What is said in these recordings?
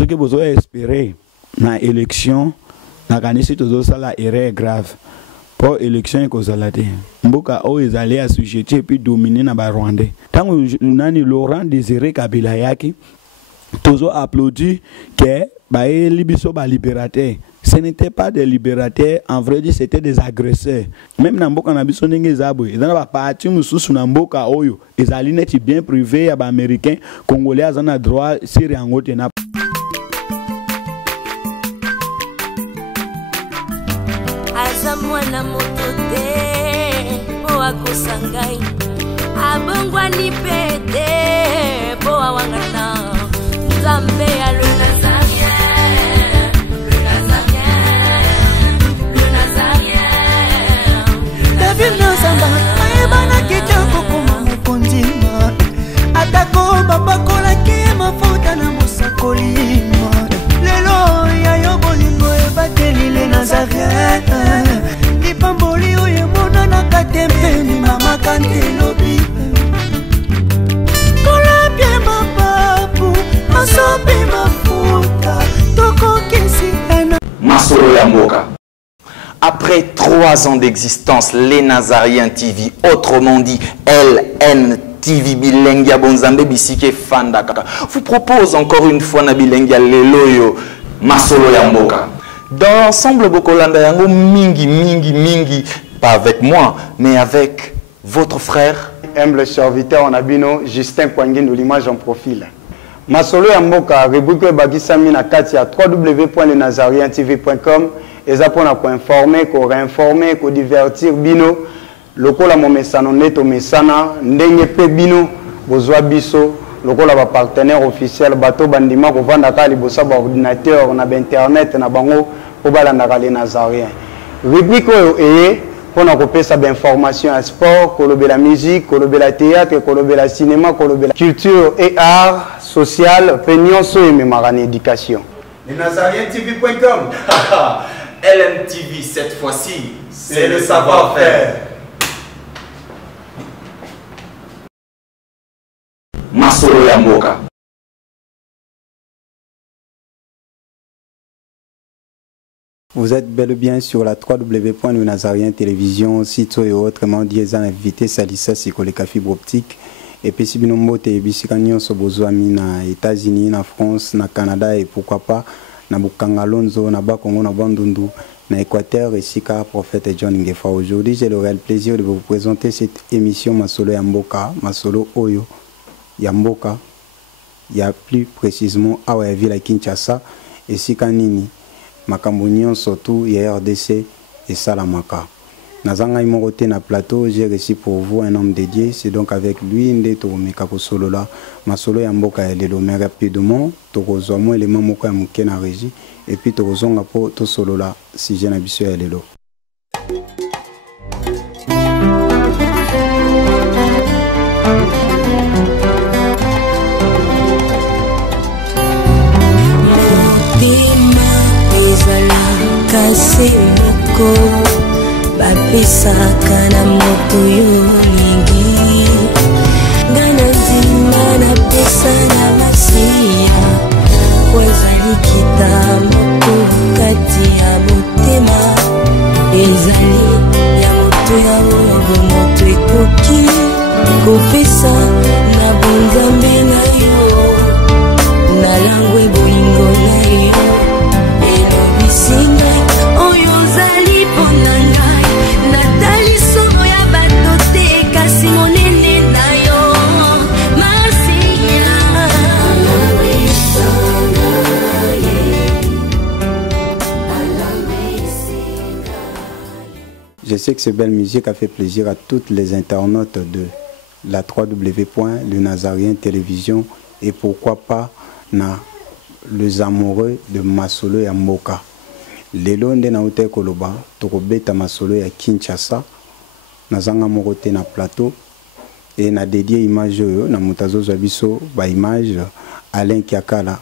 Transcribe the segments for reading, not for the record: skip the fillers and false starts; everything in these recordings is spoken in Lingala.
Ce que vous avez espéré dans l'élection, dans la erreur grave. Pour l'élection, Mboka o est allé assujetti et puis dominer na Rwandais. Tant que Laurent Désiré Kabila yaki, toujours applaudi que Libiso ba libérateur. Ce n'était pas des libérateurs, en vrai dit c'était des agresseurs. Même dans Mboka na biso ndenge zabwe, dans ba parti mususu na Mboka oyo, ils allaient net bien privé ya ba américain, congolais azana droit sur yango tena. Mwana moto te po akosangai abongwa ni pete po awangata Nzambe ya le Nazarien, le Nazarien, le Nazarien. David Nzamba ayebana kitoko koma mukondima atako babakola ki mafuta na musakolima lelo ya yo bolingo ebateli le Nazarien. Pamboli oye mona na katempeni mama kantelobi kola pie mapapu masopi mafuta toko kesi ena Masolo ya Mboka. Après 3 ans d'existence, les Nazariens TV, autrement dit LNTV Bilengia Bonzambe Bisike Fanda Kaka, vous propose encore une fois na Bilengia Leloyo Masolo ya Mboka. Dans l'ensemble Bokolanda Yango mingi, pas avec moi, mais avec votre frère. Humble serviteur en abino, Justin Kwangin de l'image en profil. Masolo ya Mboka, rubrique Bagisami na Katia, www.lenazarientv.com, et ça pour informer, réinformer, divertir bino, lokola momesano neto mesana, ndenge pe bino, bozwa biso, lokola ba partenaire officiel, bato bandima ko vanda ka libosa ba ordinateur, na internet, na bango, pour balanda les Nazariens. Rubrique oyo eye pour na kopesa ba information à sport, kolobe la musique, kolobe la théâtre, kolobe la cinéma, kolobe la culture et art social, peignon so et mémarane éducation. Lenazarientv.com. LNTV cette fois-ci, c'est le savoir-faire. Masolo ya Mboka. Vous êtes bel et bien sur la www.lenazarien télévision, site et autrement dit, les invités Salissa Sikoleka fibre optique. Et puis si vous avez des na États-Unis, na France, na Canada et pourquoi pas, na Bukangalonzo, na Bakongo, na Bandundu, na Équateur et Sika, prophète John Ngefa. Aujourd'hui, j'ai le réel plaisir de vous présenter cette émission Masolo ya Mboka, Masolo Oyo ya Mboka. Il y a plus précisément à la ville à Kinshasa et Sika Nini. Makambonion surtout hier RDC et Salamaka. Nazanga imoroté na plateau, j'ai reçu pour vous un homme dédié, c'est donc avec lui Ndeto Mekako Solola, Masolo ya Mboka ya lelo mais rapidement, tokozwa mo élément moko ya muke na régie et puis tokozonga po to Solola si j'ai na biso ya lelo. Kasemoko bapesaka na moto yo mingi ngana nzima na pesa na masiya kwezali kita moto kati ya motema ezali ya moto ya oyo moto ekoki kopesa na bonzambe na yo na langwe bolingo na yo elobisinga Je sais que cette belle musique a fait plaisir à toutes les internautes de la www.lenazarien télévision et pourquoi pas les amoureux de Masolo ya Mboka. Lelo nde na ute koloba tokobeta Masolo ya Kinshasa nazanga morote na plateau et na dédié image yo na mutazo biso ba image Alain Kiakala.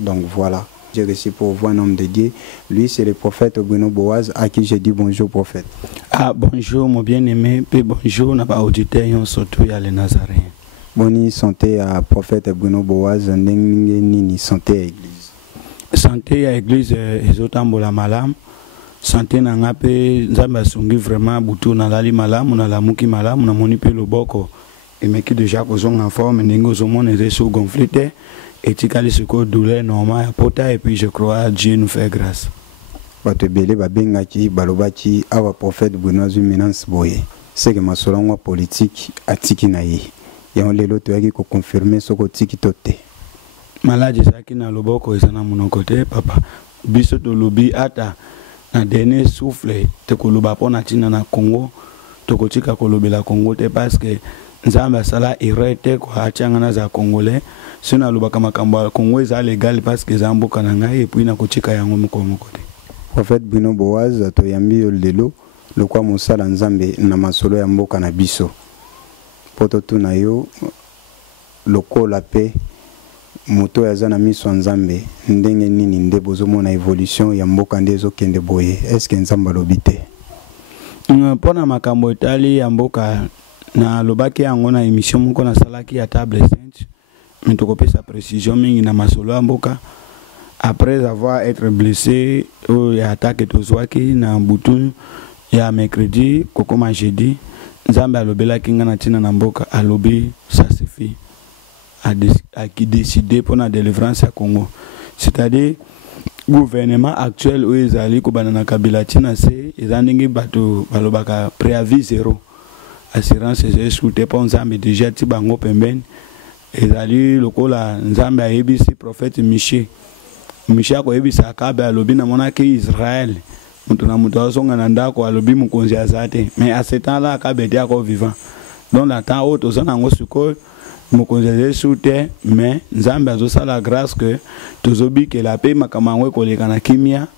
Donc voilà, j'ai reçu pour vous un homme dédié. Lui c'est le prophète Bruno Boaz à qui j'ai dit bonjour prophète. Ah bonjour mon bien-aimé, puis bonjour na ba auditeur surtout ya les Nazariens. Bonne santé à prophète Bruno Boaz, nini santé à l'église. santé ya église ezotambola malamu. Santé na nga pe nzambe asungi vraiment butu na lali malamu na lamuki malamu na moni pe loboko emeki déjà kozonga en forme ndenge ozomona eza so gonflé te etikali sikoyo douleur normal ya pota et puis je crois Dieu nous fait grâce. Bato ebele babengaki balobaki awa prophète Bruno azwi menace boye seke masolangwa politique atiki na ye yango lelo toyaki koconfirme soko tiki to te. Maladi ezalaki na loboko eza na monoko te papa biso tolobi ata na dernier souffle tokoloba mpo na ntina na Congo tokotika kolobela Congo te parce que nzambe asala erreur te koatianga na za congolais so nalobaka makambo ya Congo eza légal parce que eza mboka na ngai epui nakotika yango moko te. Prophète Bruno Boaz toyambi yo lelo lokwa mosala nzambe na masolo ya mboka na biso poto tuna yo lokola pe moto yaza na miso nzambe ndenge nini nde bozomona évolution ya mboka nde ezokende boye est-ce que nzambe alobi te? Mpona makambo etali ya mboka na lobaki yango na émission moko na salaki ya table sainte mais tokopesa précision mingi na masolo ya mboka après avoir être blessé ya attaque tozwaki na butu ya mercredi kokoma jeudi nzambe alobelaki nga na ntina na mboka alobi ça suffit à qui décider pour la délivrance à Congo. C'est-à-dire gouvernement actuel où ils allaient kobana Kabila tina c'est ils andingi bato balobaka préavis zéro assurance c'est sous-té pour nzambe déjà ti bango pembeni ils allaient lokola nzambe a ebisi prophète Miché ko ebisa kabe alobi na monaki Israël mutu na mutu azonga na ndako alobi mukonzi azate mais à ce temps-là kabe dia ko vivant donc la temps autre ozana ngo suko mokonzeze soute mais nzambe azosala grâce que tozobi que la paix makamango koleka na kimia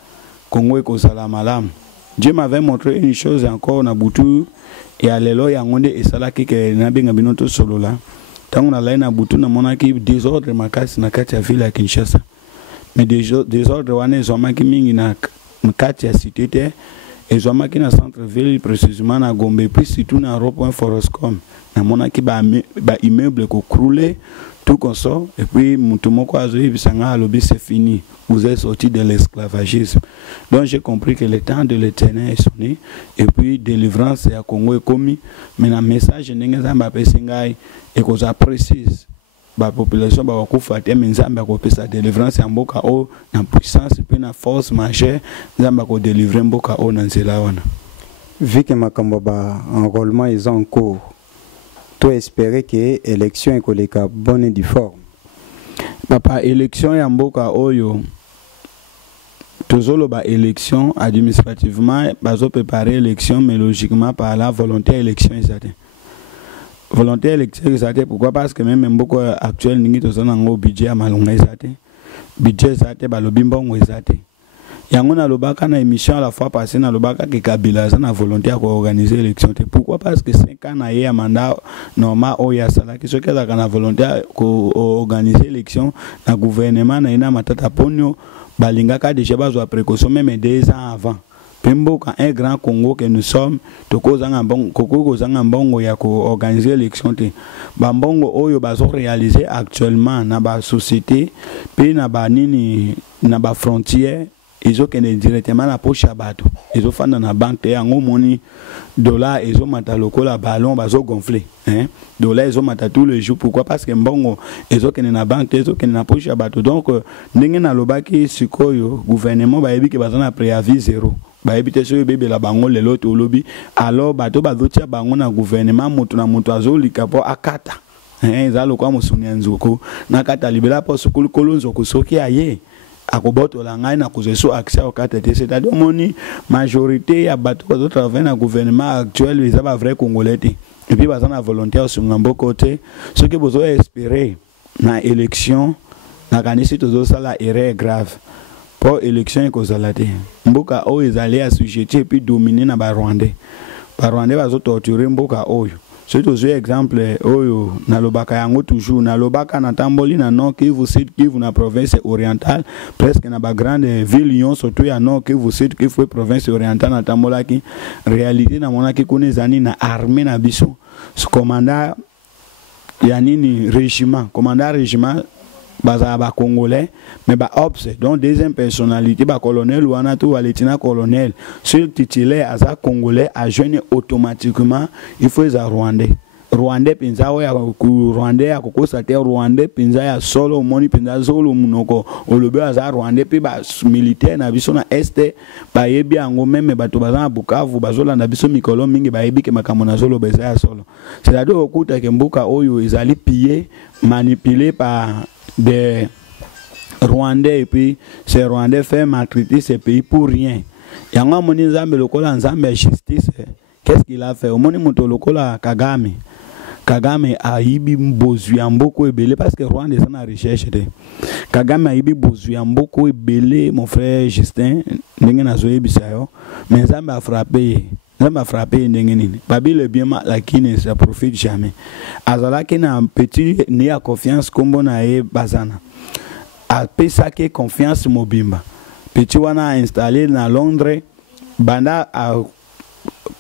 Congo ekozala malamu. Dieu m'avait montré une chose encore na butu et alelo yangonde esalaki ke na benga binoto solo la tango na lai na butu na monaki désordre makasi na kati ya ville ya Kinshasa mais désordre wana ezomaki mingi na kati ya cité te ezomaki na centre ville précisément na Gombe puis surtout na rond-point Foroscom na monaki ba immeuble ko crouler tout comme ça et puis mutumoko azoyi bisanga alobi c'est fini vous êtes sorti de l'esclavagisme donc j'ai compris que le temps de l'Éternel est sonné et puis délivrance ya Congo est commis mais na message ndenge nzambe apesi ngai et ko za précise ba population ba wakufa te mais nzambe akopesa délivrance ya mboka o na puissance puis na force majeure nzambe ko délivrer mboka o na nzela wana vu que makambo ba enrôlement est en cours to espérer que élection ekoleka bonne et due forme. Papa élection ya mboka oyo tozolo ba élection administrativement bazo préparer élection mais logiquement par la volonté élection exacte. Volonté élection exacte pourquoi parce que même mboka actuel ningi tozona ngo budget malonga exacte. Budget exacte balobi mbongo exacte. Yango na lobaka na émission à la fois passée na lobaka ke Kabila na volonté à organiser l'élection. Pourquoi parce que 5 ans na ye mandat normal o ya sala ki soki azaka na volonté à organiser l'élection na gouvernement na ina matata ponyo balingaka déjà bazwa précaution même 2 ans avant. Pemboka un grand Congo que nous sommes tokozanga mbongo kokozanga mbongo ya ko organiser l'élection te. Ba mbongo oyo bazo réaliser actuellement na ba société pe na ba nini na ba frontière ils ont directement la poche à bateau. Ils ont fait dans la banque, ils ont monnaie, dollar, ils ont maté le la ballon, ils ont gonflé. Dollar, ils ont maté tous les jours. Pourquoi? Parce que bon, ils ont dans la banque, ils ont dans la poche à bateau. Donc, n'engagez na lobaki sikoyo gouvernement ba ebi ke bazana préavis zéro. Ba ebi te so bébé la bango le lot au lobby. Alors bateau bazotia bango na gouvernement moto na moto azolika po akata. Ezalo kwa musunya nzoko na kata libela po sokolo kolonzo soki aye. Akoboto la ngai na kuzeso accès au KTT c'est-à-dire moni majorité ya bato bazo travailler na gouvernement actuel ils ont vrai congolais et puis bazana volontaire sur ngambo côté ce que vous espérer na élection na kanisi tozo sala erreur grave pour élection ekozala te mboka o ezali assujetti et puis dominer na ba Rwandais bazo torturer mboka oyo. C'est aussi exemple oyo na lobaka yango toujours na lobaka na tamboli na Nord Kivu Sud Kivu na province orientale presque na ba grande ville Lyon surtout ya Nord Kivu Sud Kivu province orientale na tambolaki réalité na monaki kone zani na armée na biso ce commandant ya nini régiment baza ba congolais mais ba ops donc deuxième personnalité ba colonel ou anato ou lieutenant colonel sur titulaire aza congolais a jeune automatiquement il faut les rwandais Rwandais pinza ya ku Rwandais ya kokosa te Rwandais pinza ya solo moni pinza solo munoko olobe aza Rwandais pe ba militaire na biso na este ba yebi ango meme bato baza Bukavu bazola na biso mikolo mingi ba yebi ke makambo na solo beza ya solo c'est-à-dire okuta ke mbuka oyo ezali pillé manipulé par des Rwandais et puis ces Rwandais fait maltraiter ces pays pour rien yango moni nzambe lokola nzambe justice qu'est-ce qu'il a fait au moni moto lokola Kagame a ibi bozu ya mboko ebele parce que Rwanda est en recherche de Kagame a ibi bozu ya mboko ebele mon frère Justin ndenge nazo yebisa yo mais nzambe a frappé ndenge nini babile bien lakini ça profite jamais azala kina petit ni a confiance kombo na e bazana a pesa ke confiance mobimba petit wana installé na Londres banda a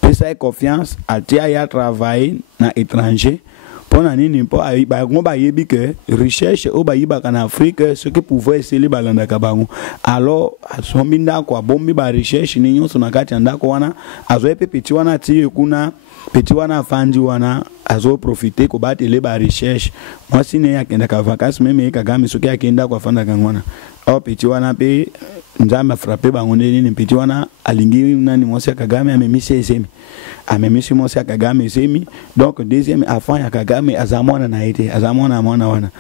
pesa confiance a tia ya travailler na étranger pour nini po ba ngomba yebi que recherche o ba yiba kana Afrique ce que pouvait essayer balanda kabango alors asombinda kwa bombi ba recherche ni nyonso na kati ndako wana azo epe petit wana tie kuna petit wana fandi wana azo profiter ko batele ba recherche moi sine yakenda ka vacances même Kagame soki akenda kwa fanda kangwana au petit wana pe nzamba frappé bango nini petit wana alingi nani mosi Kagame amemisi esemi amemisi mosi Kagame esemi donc deuxième enfant ya Kagame azamona na été azamona mona wana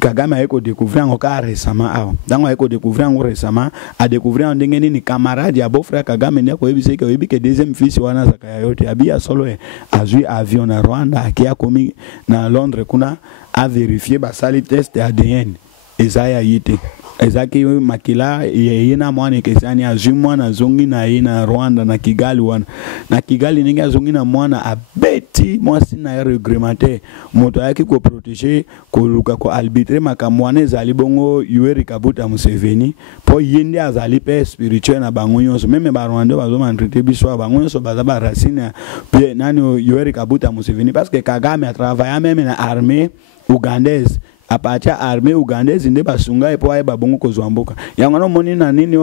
Kagame a découvert encore récemment donc a découvert encore récemment a découvert ndenge nini camarade ya beau-frère Kagame ne ko yebise que deuxième fils wana zakaya yote abia solo azui avion na Rwanda akia komi na Londres kuna a vérifier ba sali test ADN ezaya yite ezaki makila yena mwana kesani azui mwana zongi na ina Rwanda na Kigali wana na Kigali ninga zongi na mwana abeti mwasi na regretter moto yaki ko protéger ko luka ko arbitrer makamwana ezali bongo Yoweri Kaguta Museveni po yende azali pe spirituel na bango nyonso meme ba Rwanda bazo maltraiter biso bango nyonso baza ba racine pe nani Yoweri Kaguta Museveni parce que Kagame a travaillé même na armée ougandaise à partir armée ougandaise inde basunga epo ay babongo kozwamboka yango no moni na nini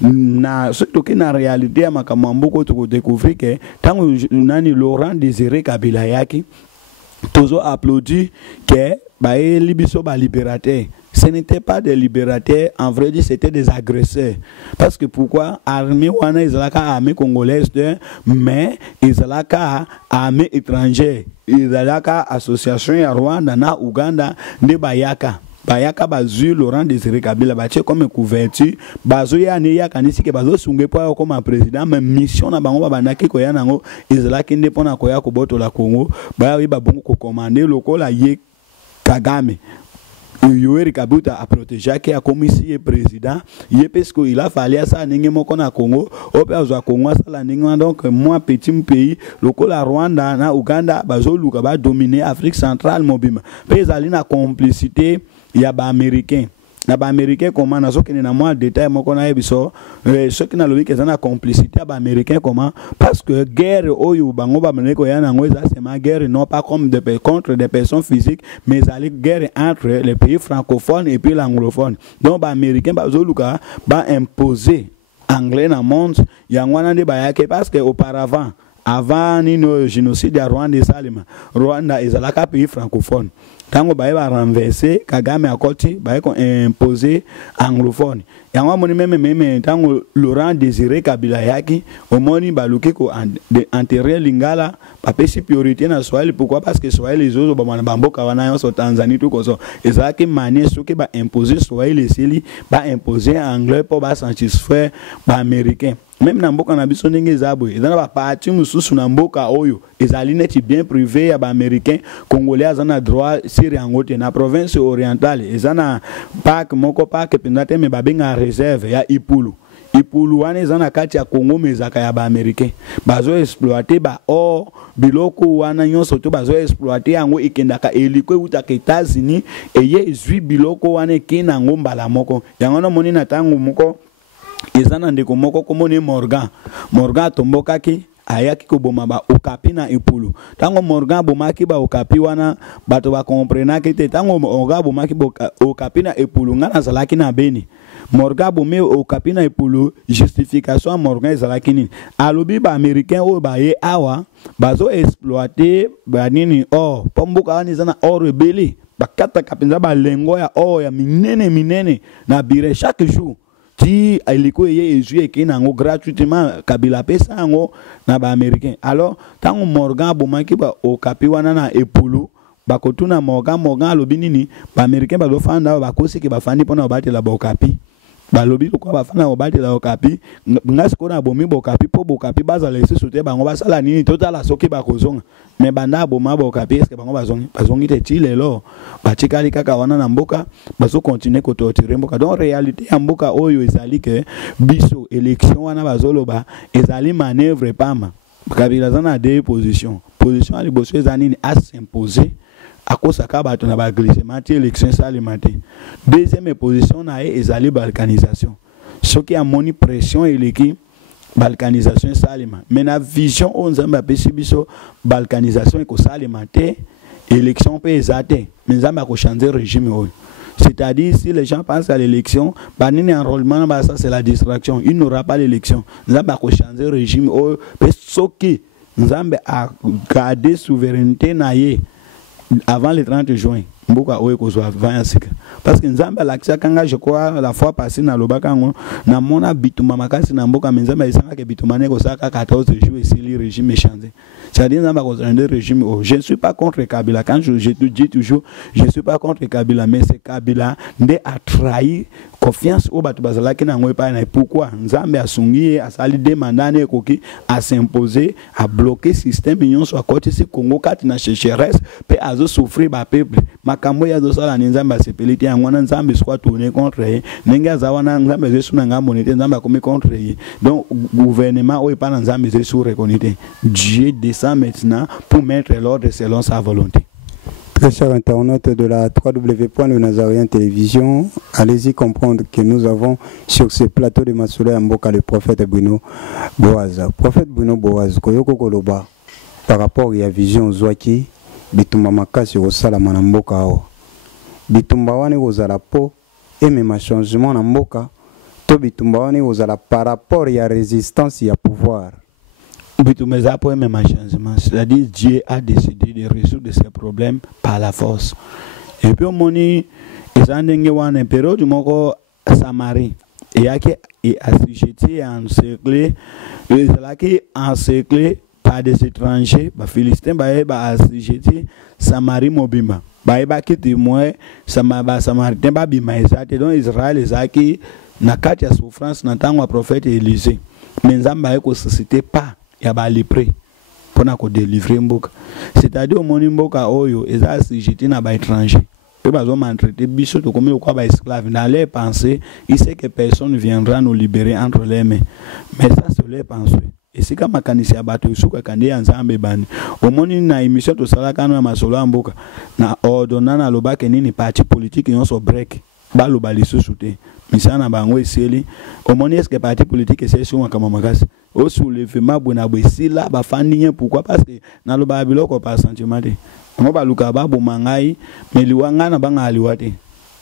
na surtout que na réalité ya makamambuko to découvrir que tango nani Laurent Désiré Kabila yaki tozo applaudi que ba libiso ba libérateur. Ce n'était pas des libérateurs, en vrai dire c'était des agresseurs. Parce que pourquoi armée wana izalaka armée congolaise mais izalaka armée étrangère. Izalaka association ya Rwanda na Uganda de Bayaka bazu Laurent Désiré Kabila bache comme couverture bazo ya ne ya kanisi ke bazo sunge po comme président mais mission na bango babandaki ko ya nango izalaki nde pona ko ya ko boto la Congo ba yi babongo ko commander lokola ye Kagame Yoweri Kaguta a protégé qui a commissaire président il parce qu'il a fallu ça ninge moko na Congo au pays à Congo ça la ninge donc moi petit pays lokola Rwanda na Uganda bazo luka ba dominer Afrique centrale mobima pays ali na complicité ya ba américain na ba américain comment na soki na moi détail moko na yebiso soki na lobi ke na complicité ba américain comment parce que guerre oyo bango ba meneko ya nango ça c'est ma guerre non pas comme contre des personnes physiques mais ali guerre entre les pays francophones et puis l'anglophone donc ba américain ba zoluka ba imposer anglais na monde yango na de ba yake parce que auparavant avant nino génocide ya Rwanda et Salima Rwanda ezalaka pays francophone tango baye ba renverser Kagame akoti baye ko imposer anglophone yango moni même tango Laurent Désiré Kabila yaki omoni baluki ko enterrer lingala papesi priorité na Swahili pourquoi parce que Swahili les autres ba mboka wana yo so Tanzanie tout koso ezalaki manière soki ba imposer Swahili sili ba imposer anglais pour ba satisfaire ba américain même na mboka na biso ndenge zabo ezana ba parti mususu na mboka oyo ezali neti bien privé ya ba américain congolais azana droit sur yangote na province orientale ezana parc moko parc pendate me babenga réserve ya Ipulu wana ezana kati ya Congo mezaka ya ba américain bazo exploiter ba or biloko wana nyonso to bazo exploiter yango ikendaka elikwe utaka États-Unis eye zui biloko wana kina ngomba la moko yango no moni na tango moko ezana ndeko moko komone Morgan tombokaki ayaki ko boma ba okapi na epulu tango Morgan bomaki ba okapi wana bato ba comprena ke te tango Morgan bomaki ba okapi na epulu ngana zalaki na beni Morgan bomé okapi na epulu justification Morgan ezalaki nini alobi ba américain o ba ye awa bazo exploiter ba nini or pombuka wani zana or ebele bakata kapinza ba lengo ya or ya minene na bire chaque jour ti aliko ye ezuye kinango gratuitement kabila pesa ngo na ba américain alors tango Morgan bomaki ba okapi wana na epulu bakotuna Morgan alobi nini ba américain bazo fanda bakosi ke bafandi pona batela ba okapi balobi ko bafana batela okapi ngasi kona bomi ba okapi po okapi baza laisser sauter bango basala nini total soki bakozonga mais banda boma ba okapi est-ce que bango bazongi te ti lelo batikali kaka wana na mboka bazo continuer ko torturer mboka donc réalité ya mboka oyo ezali ke biso élection wana bazoloba ezali manœuvre pama kabila zana deux positions position ali bosso ezani à s'imposer à cause de bato na ba glissement élection salimate deuxième position na ezali balkanisation ce qui a moni pression eleki balkanisation salima mais na vision on nzamba pesi biso balkanisation eko salimate élection pe ezate mais nzamba ko changer régime oyo c'est-à-dire si les gens pensent à l'élection banini enrôlement ba ça c'est la distraction il n'aura pas l'élection nzamba ko changer régime oyo pe soki nzamba a garder souveraineté na ye avant le 30 juin mboka oyo kozwa vansika parce que nzamba lakisa kanga je crois la fois passée na lobakango na mona bituma makasi na mboka nzamba isanga ke bituma ne kosaka 14 jours et si le régime est changé c'est-à-dire nzamba kozwa un régime oh, je ne suis pas contre Kabila quand je te dis toujours je ne suis pas contre Kabila mais c'est Kabila nde a trahi confiance au batu bazalaki na ngwe pa na pourquoi nzambe asungi asali demandane koki à s'imposer à bloquer système union soit côté si Congo kati na sécheresse pe azo souffrir ba peuple makambo ya dosala nzambe sepeliti ya ngwana nzambe soit tourner contre nenga zawana nzambe zesu na ngambo nete nzambe komi contre donc gouvernement o pa na nzambe zesu reconnaître Dieu descend maintenant pour mettre l'ordre selon sa volonté. Très chers internautes de la www.lenazarien télévision, allez-y comprendre que nous avons sur ce plateau de Masoula Mboka le prophète Bruno Boaz. Prophète Bruno Boaz, Koyoko Koloba, par rapport à la vision Zouaki, Bitumba Makasi au Salama Mboka. Bitumba Wane Ozala Po, et même changement na Mboka, to Bitumba Wane Ozala par rapport à la résistance et à pouvoir. C'est-à-dire Dieu a décidé de résoudre ces problèmes par la force. Et puis on dit une période du moko Samarie et est assujetti encerclé par des étrangers, les Philistins ba assujetti Samarie mobimba. Ba kiti moi Samaritain ba bima ezate donc Israël ezaki na kati ya souffrance na tango prophète Élisée. Mais nzamba eko suscité pas ya ba lépré pona ko délivrer mboka c'est-à-dire moni mboka oyo eza assujetti na ba étranger pe bazo maltraiter biso to comme quoi ba esclave dans les pensées il sait que personne viendra nous libérer entre les mains mais ça c'est les pensées et si kama kanisi ya bato suka kande ya nzambe bani omoni na émission to sala kana masolo ya mboka na ordonna na lobake nini parti politique nyonso break balo balisusu te misana bango eseli omoni est-ce que parti politique c'est sur kama makasi au soulèvement bona bwesila ba fandi pourquoi parce que na lo ba biloko pa sentiment te ngo ba luka ba bo mangai meliwanga na banga aliwate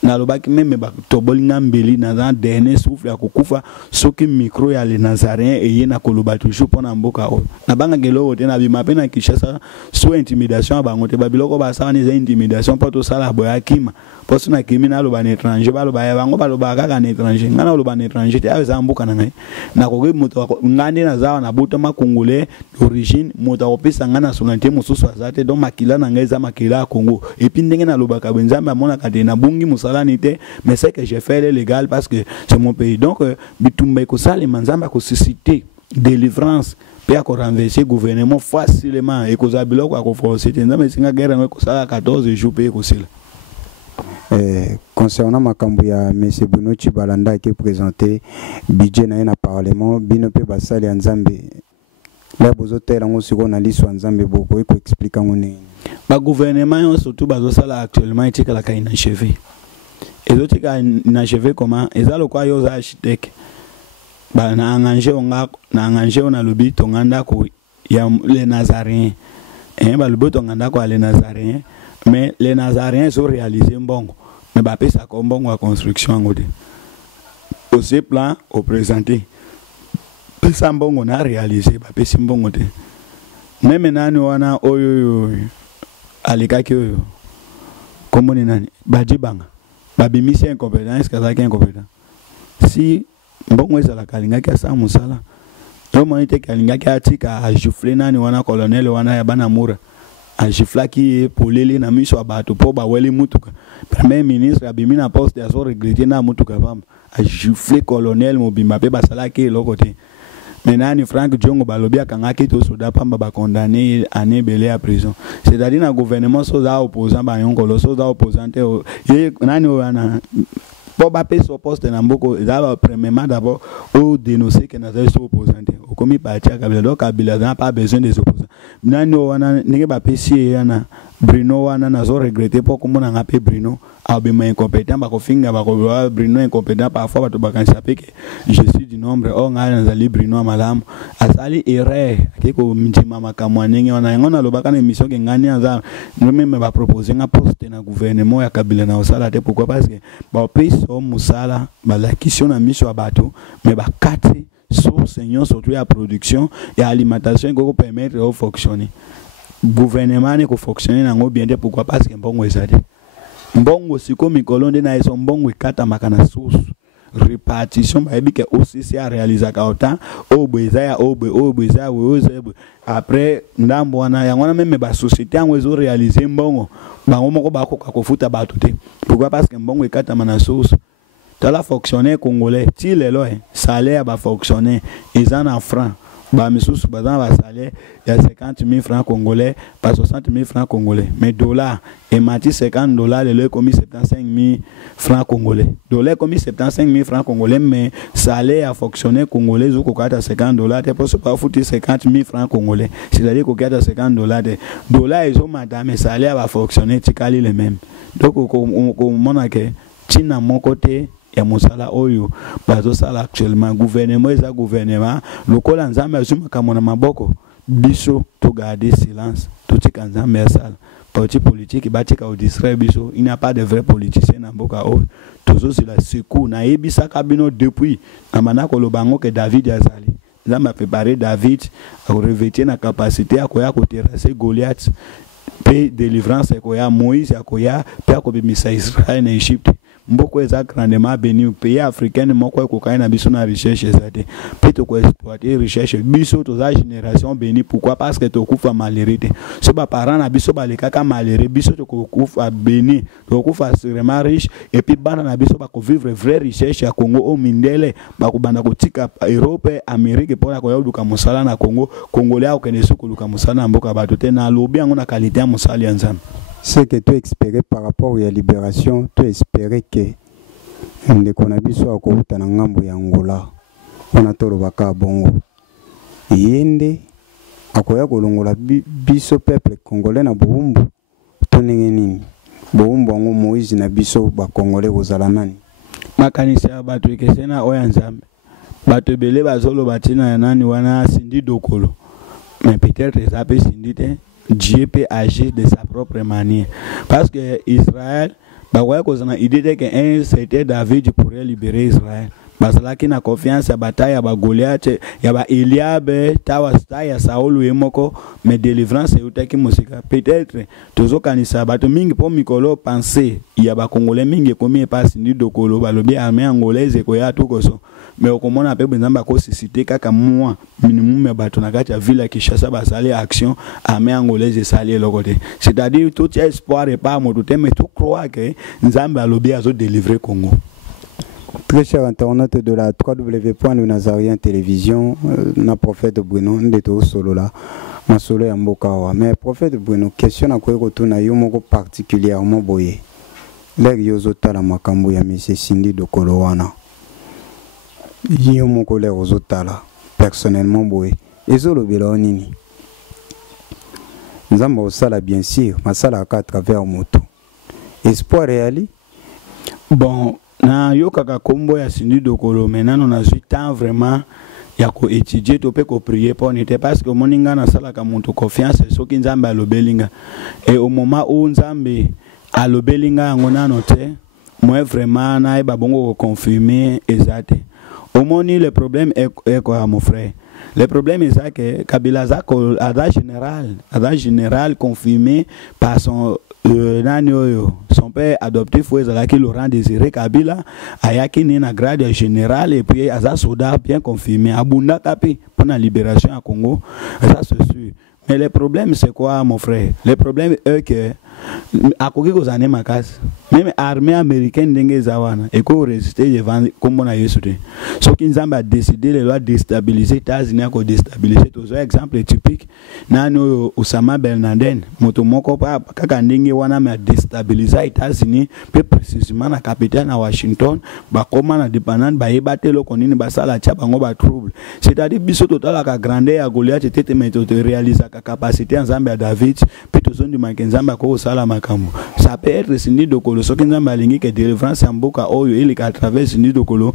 na lo ba ki meme ba tobolinga mbeli na za dernier souffle ya kokufa soki micro ya les nazariens et na koloba toujours pona mboka o na banga gelo te na bima pe na Kinshasa so intimidation bango te ba biloko ba sa ni za intimidation poto sala boya kima poso na kimi na lo ba étranger ba lo ba bango ba lo ba kaka na étranger ngana lo ba étranger te aza mboka na ngai na ko moto ngande na za na buta ma congolais d'origine moto opesa ngana sonante mususu azate donc makila na ngai za makila Congo et puis ndenge na lo ba ka benzamba mona ka de na bungi musalanité mais c'est que j'ai fait le légal parce que c'est mon pays donc bitumba ko sala manzamba ko susciter délivrance pe ko renverser gouvernement facilement et ko za biloko ko forcer nzamba singa guerre ko sala 14 jours pe ko sila. Concernant makambo ya M. Bruno Chibalanda qui est présenté budget na na parlement bino pe basali ya nzambe la bozotela ngo siko na liso nzambe boko iko expliquer ngone ba gouvernement surtout bazosala actuellement etika la kaina cheve ezotika na cheve comment ezalo kwa yoza architecte ba na engagé on na lobby tonganda ko ya les Nazaréens. Bah le boto nganda quoi les Nazaréens, mais les Nazaréens sont réalisés mbongo. Mais bah ça comme mbongo à construction ngode. Au ce plan au présenté. Ça mbongo on a réalisé bah c'est mbongo de. Même nani wana oyo alikaki oyo. Comment ni nani? Bajibanga. Babimisi incompétence kazaki incompétent. Si mbongo ezala kalingaki asa musala. Romo ite kalingaki atika ajufle nani wana colonel wana ya bana mura. Ajuflaki polele na miso abato po ba weli mutuka. Premier ministre abimina poste ya so regretter na mutuka bamba. Ajufle colonel mobimba pe basalaki lokote. Menani Frank Djongo balobia kangaki to soda pamba ba condamné année belé à prison. C'est-à-dire na gouvernement soza opposant ba yonkolo soza opposante nani wana pour baper son poste na mboko d'abord premièrement d'abord au dénoncer que nazali so opposante au commis parti kabila donc kabila n'a pas besoin des opposants nani wana nige bapesi yana Bruno wana nazo regretter pour comment na ngape Bruno abima incompétent ba kofinga ba ko Bruno incompétent parfois ba to bakanisa peke je suis du nombre on ngala nazali Bruno malamu asali erreur akiko mjima makamwanenge wana ngona lobaka na émission ke ngani aza même ba proposer un poste na gouvernement ya kabila na osala te pourquoi parce que ba pesi o musala ba la question na mission abato mais ba kati source seigneur surtout la production et alimentation ko permettre de fonctionner gouvernement ne ko fonctionner nango bien de pourquoi parce que mbongo ezali mbongo siko mikolo nde na eso mbongo ikata makana source répartition ba ebike aussi c'est à réaliser ka autant obezaya obezaya après ndambo wana yangona même ba société yango ezo réaliser mbongo bango moko ba ko kofuta bato te pourquoi parce que mbongo ikata mana source tala fonctionnaire congolais ti lelo salaire ba fonctionnaire ezan en francs ba misusu bazan ba salaire ya 50 000 francs congolais pas 60 000 francs congolais mais dollar et mati 50 dollars le commis 75 000 francs congolais dollar commis 75 000 francs congolais mais salaire à fonctionnaire congolais zo kokata 50 dollars te pour se pas foutre 50 000 francs congolais c'est-à-dire kokata 50 dollars de dollar ezo madame salaire va fonctionner tikali les mêmes donc on mona que tina mon côté ya musala oyo bazo sala actuellement gouvernement eza gouvernement lokola nzambe azuma kamona maboko biso to garder silence to tika nzambe ya sala parti politique batika au distraire biso il n'y a pas de vrai politicien na mboka oyo tozo sila secours na yebisa kabino depuis na manako lobango que David azali nzambe a préparé David à revêtir na capacité à koya ko terrasser Goliath pe délivrance koya Moïse akoya pe akobimisa Israël na Égypte mboko eza grandement béni pays africain moko ko kaina biso na recherche ezate pe to ko exploiter recherche biso to za génération béni pourquoi parce que to kufa malérité so ba parents na biso ba lekaka maléré biso to ko kufa béni to kufa vraiment riche et puis bana na biso ba ko vivre vraie recherche ya Congo au mindele ba ko banda ko tika Europe Amérique pour ko yaduka musala na Congo congolais au kene so ko luka musala na mboka ba to te na lobi yango na qualité ya musala ya nzambe. Ce que tu espérais par rapport à la libération, tu espérais que ndeko na biso akouta na ngambo ya Angola wana tolo baka bongo yende akoya kolongola biso peuple congolais na buumbu tonenge nini buumbu ngo Moïse na biso ba congolais kozala nani makanisa bato ekesena oya nzambe bato bele bazolo batina ya nani wana sindi dokolo mais peut-être ça peut sindi te Dieu peut agir de sa propre manière. Parce que Israël, bah ouais, qu'on a idée que c'était David pourrait libérer Israël. Parce que là, qui a confiance à bataille, à Goliath, il y a Eliab, Tawasta, il y a Saoul, Moko, mais délivrance et autre qui musique. Peut-être, tous autres canisa, bato mingi pour Mikolo penser, il y a Congolais mingi comme il passe ni dokolo, balobi armée angolaise et koya tout koso. Mais au comment on appelle Benzamba ko cité kaka moi minimum mais bato na kati ya ville Kinshasa ba sali action armée angolaise et sali le côté. C'est-à-dire tout espoir et pas moto mais tout croire que Nzambe alobi azo délivrer Congo. Très cher internaute de la www.lunazarien télévision, na prophète Bruno ndeto solo là, ma solo ya mboka. Mais prophète Bruno, question na ko tuna yo moko particulièrement boye. L'air yozo tala makambo ya monsieur Sindi Dokolo wana. Yo moko l'air yozo tala personnellement boye. Ezolo bela nini. Nzamba osala bien sûr, masala à travers moto. Espoir réali. Bon, na yo kaka kombo ya Sindi Dokolo maintenant on a eu temps vraiment ya ko étudier to pe ko prier pour n'était parce que moninga na sala ka muntu confiance soki nzambe alobelinga et au moment où nzambe alobelinga ngona note moi vraiment na ba bongo confirmer exact au moni le problème est quoi mon frère. Le problème est ça que Kabila a général confirmé par son père adopté Fouezala qui Laurent Désiré Kabila ayaki na grade général et puis Aza Soda bien confirmé Abunda Tapi pour la libération à Congo, ça c'est sûr. Mais le problème c'est quoi mon frère? Le problème est que à quoi que années makas même armée américaine dengue zawana et qu'on résister devant comme on a eu sauté ce qui nous a décidé les lois déstabiliser États-Unis à déstabiliser tous exemple typique nano Osama Ben Laden moto moko pa kaka ndenge wana mais déstabiliser États-Unis plus précisément na capitale à Washington ba comment na dépendant ba ebate lo konini ba sala cha bango ba trouble c'est-à-dire biso total la grandeur ya Goliath était méthode réaliser la capacité ensemble à David puis tout son du Makenzamba ko sala makambo ça peut être sindi dokolo soki nzamba alingi ke délivrance ya mboka oyo ili ka travers sindi dokolo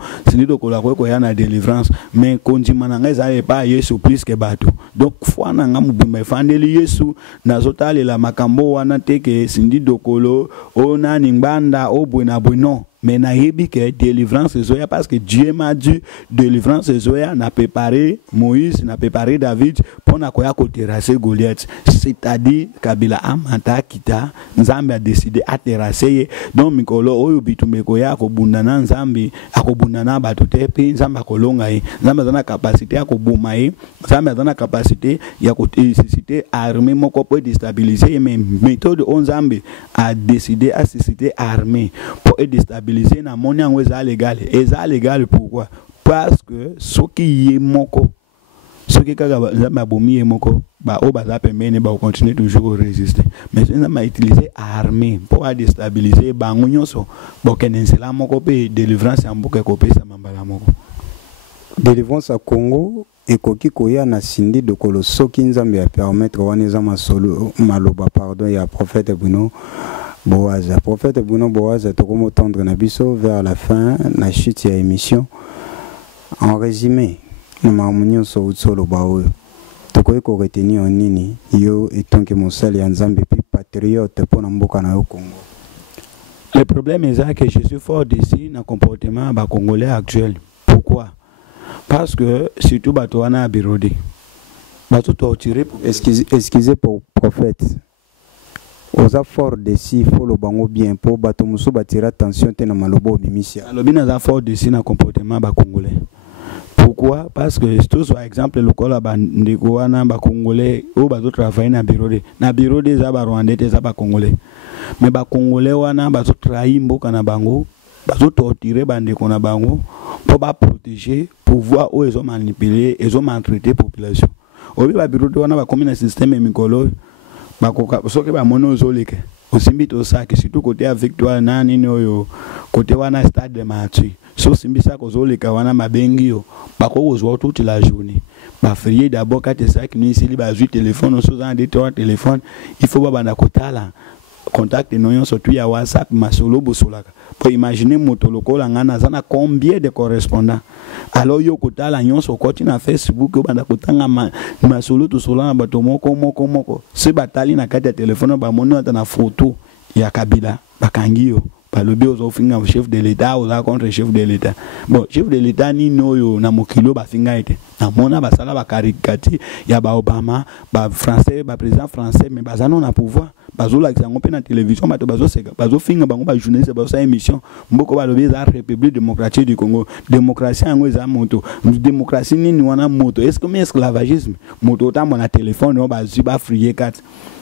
ko ya na délivrance mais kondima na ngeza pas Yesu plus que bato donc foi na nga mubimba fandeli Yesu na zotale la makambo wana teke sindi dokolo ona ningbanda obwena bwino. Mais naïbi que délivrance Zoya parce que Dieu m'a dit délivrance Zoya n'a préparé Moïse, n'a préparé David pour na koya ko terrasser Goliath. C'est-à-dire Kabila amanta kita Nzambe a décidé à terrasser donc mikolo oyo bitumbe koya ko bundana Nzambe akobundana batote pe Nzambe akolonga ye. Nzambe zana capacité akobuma ye. Nzambe zana capacité ya ko susciter armée moko pour déstabiliser mais méthode Nzambe a décidé à susciter armée pour déstabiliser na moni yango eza légal pourquoi parce que soki ye moko soki kaka ba bomi ye moko ba o baza pembeni ba continuer toujours résister mais ça m'a utilisé armée pour déstabiliser bango nyonso bokenensela moko pe délivrance ya mboka ko pesa mambala moko délivrance à Congo ekoki koya na sindi dokolo soki nzambe ya permettre waneza masolo maloba pardon ya prophète Bruno Boaz. Prophète Bruno Boaz, tokomo tendre na biso vers la fin na chute ya émission. En résumé, na mamunyo so utsolo baoyo. Tokoki ko retenir nini yo etonke mosali ya Nzambe puis patriote pour na mboka na yo Congo. Le problème est que je suis fort d'ici dans le comportement ba congolais actuel. Pourquoi? Parce que surtout bato wana abirode. Bato torturé. Excusez pour prophète. Oza fort d'ici, faut le bango bien pour bato muso batira attention te na malobo bimisia. Alobina za fort d'ici na comportement ba congolais. Pourquoi? Parce que tout par exemple le kola ba ndeko wana ba congolais o bato travailler na birode. Na birode za ba rwandais te za ba congolais. Mais ba congolais wana bato trahir mboka na bango, bato torturer ba ndeko na bango pour ba protéger, pouvoir ou ils ont manipulé, ils ont maltraité population. Obi ba birode wana ba comme un système mikolo bakoka soki ba mono zoleke osimbi to saki surtout côté à Victoire nani noyo côté wana stade de match so simbi sa ko zoleka wana mabengi yo bako ozwa toute la journée ba frier d'abord quand ça qui ni sili ba ju téléphone so dans des trois téléphones il faut ba bana kotala contact noyon surtout ya WhatsApp masolo bosolaka pour imaginer moto lokola ngana zana combien de correspondants alors yo kotala nyonso koti na Facebook yo banda kotanga masolo to solana bato moko se batali na kati ya téléphone ba mono na photo ya Kabila bakangi yo balobi ozofinga chef de l'état ou contre chef de l'état bon chef de l'état ni noyo na mokilo bafinga ete na mona basala ba caricature ya ba Obama ba français ba président français mais bazano na pouvoir bazola kisango pe na télévision bato bazoseka bazofinga bango ba journaliste ba sa émission mboko balobi za République démocratique du Congo démocratie yango eza moto démocratie nini wana moto est-ce que mais esclavagisme moto ta mona téléphone ba ziba frier kat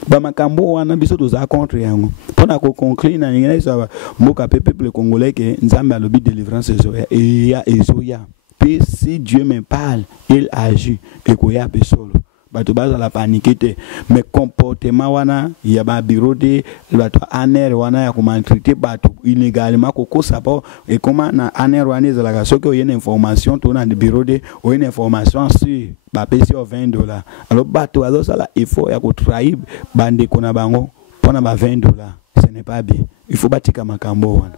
ba makambo wana biso to za contre yango pona ko conclure na ngena ça mboka peuple congolais que Nzambe alobi délivrance ezoya et ya ezoya puis si Dieu me parle il agit et koya pe solo bato baza la paniquer mais comportement wana ya ba birode bato aner wana ya maltraiter bato illégalement koko sapa et comment na aner wana za la soki oyena information to na birode oyena information sur ba pesi o $20 alors bato azo sala effort ya ko trahir bande kona bango pona ba $20 ce n'est pas bien il faut batika makambo wana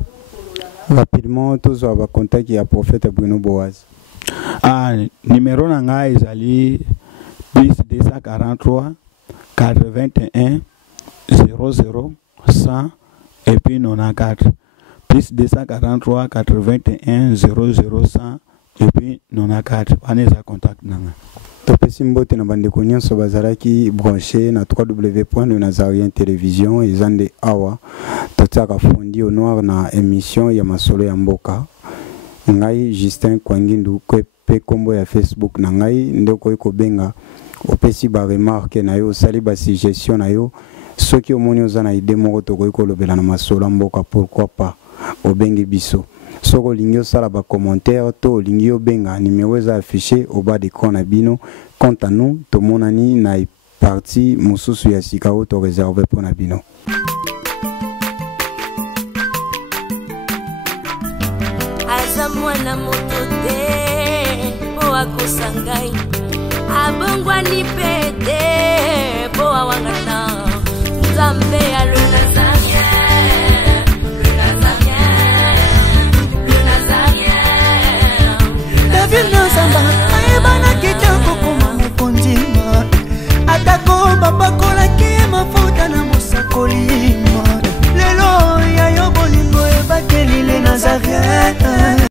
rapidement tous va contact ya prophète Bruno Boaz. Numéro nanga ezali plus 243 81 00 100 et puis 94. Plus 243 81 00 100 et puis 94. Paneza contact nanga. Topesi mbote na bandeko nyonso bazalaki branché na www.lenazarien télévision ezande awa totiaka fondi au noir na émission ya masolo ya mboka. Ngai Justin Kwangindu pe kombo ya Facebook na ngai ndeko eko benga opesi ba remarque na yo sali ba suggestion na yo soki omoni oza na idée moko tokoki lobela na masolo ya mboka pourquoi pas obenge biso. Soko lingio sala ba commentaire to lingio benga numéro eza affiché au bas d'écran na bino. Quant à nous, to monani na parti mususu ya sika to réservé pour na bino. Azamwana motote po akosangai abongwa ni pete po awangana Nzambe ya le Nazarien David Nzamba ayebana